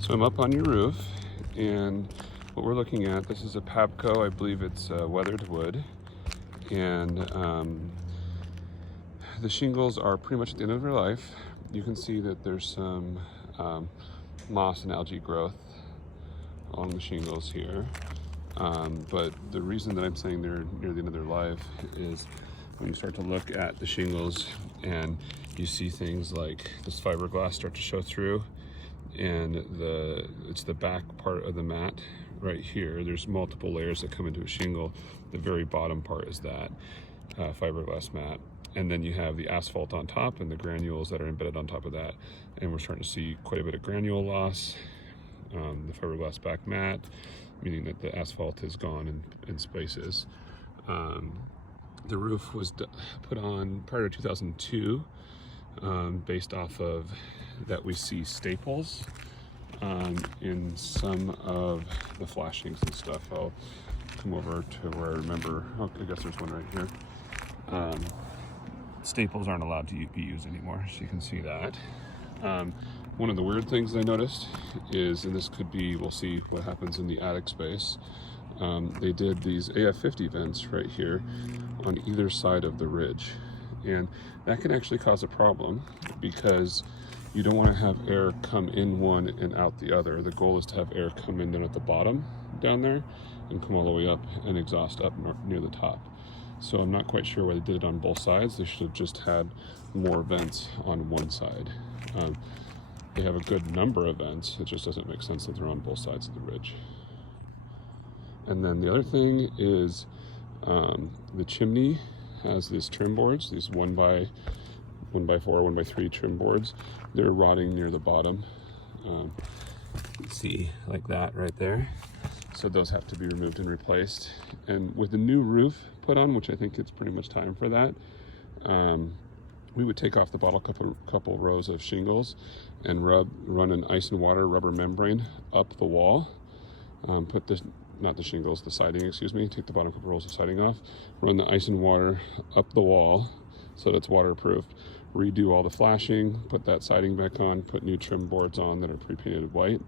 So I'm up on your roof, and what we're looking at, this is a Pabco, I believe it's weathered wood, and the shingles are pretty much at the end of their life. You can see that there's some moss and algae growth along the shingles here, but the reason that I'm saying they're near the end of their life is when you start to look at the shingles and you see things like this fiberglass start to show through, and it's the back part of the mat right here. There's multiple layers that come into a shingle. The very bottom part is that fiberglass mat, and then you have the asphalt on top and the granules that are embedded on top of that, and we're starting to see quite a bit of granule loss. The fiberglass back mat, meaning that the asphalt is gone in spaces. The roof was put on prior to 2002, based off of that we see staples in some of the flashings and stuff. I'll come over to where I remember. Oh, I guess there's one right here. Staples aren't allowed to be used anymore, so you can see that. One of the weird things I noticed is, and this could be, we'll see what happens in the attic space, they did these AF50 vents right here on either side of the ridge, and that can actually cause a problem because you don't want to have air come in one and out the other. The goal is to have air come in down at the bottom down there and come all the way up and exhaust up near the top. So I'm not quite sure why they did it on both sides. They should have just had more vents on one side. They have a good number of vents. It just doesn't make sense that they're on both sides of the ridge. And then the other thing is the chimney has these trim boards, these 1x4, 1x3 trim boards. They're rotting near the bottom. See, like that right there. So those have to be removed and replaced. And with the new roof put on, which I think it's pretty much time for that, we would take off the bottom couple rows of shingles and run an ice and water rubber membrane up the wall. Put this, not the shingles, the siding, excuse me, take the bottom couple rolls of siding off, run the ice and water up the wall so that it's waterproofed, redo all the flashing, put that siding back on, put new trim boards on that are pre-painted white,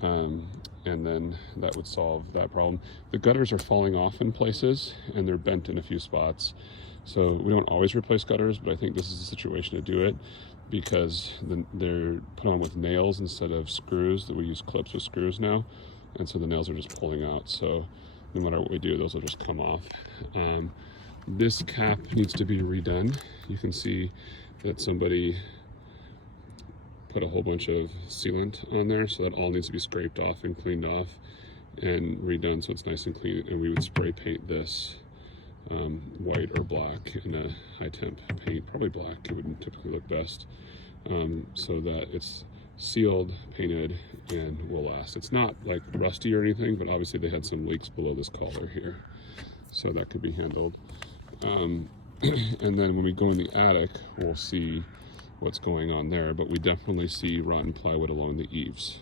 and then that would solve that problem. The gutters are falling off in places and they're bent in a few spots. So we don't always replace gutters, but I think this is the situation to do it because they're put on with nails instead of screws. That we use clips with screws now, and so the nails are just pulling out. So no matter what we do, those will just come off. This cap needs to be redone. You can see that somebody put a whole bunch of sealant on there, so that all needs to be scraped off and cleaned off and redone so it's nice and clean. And we would spray paint this white or black in a high temp paint, probably black, it would typically look best, so that it's sealed, painted, and will last. It's not like rusty or anything, but obviously they had some leaks below this collar here, so that could be handled. And then when we go in the attic, we'll see what's going on there, but we definitely see rotten plywood along the eaves.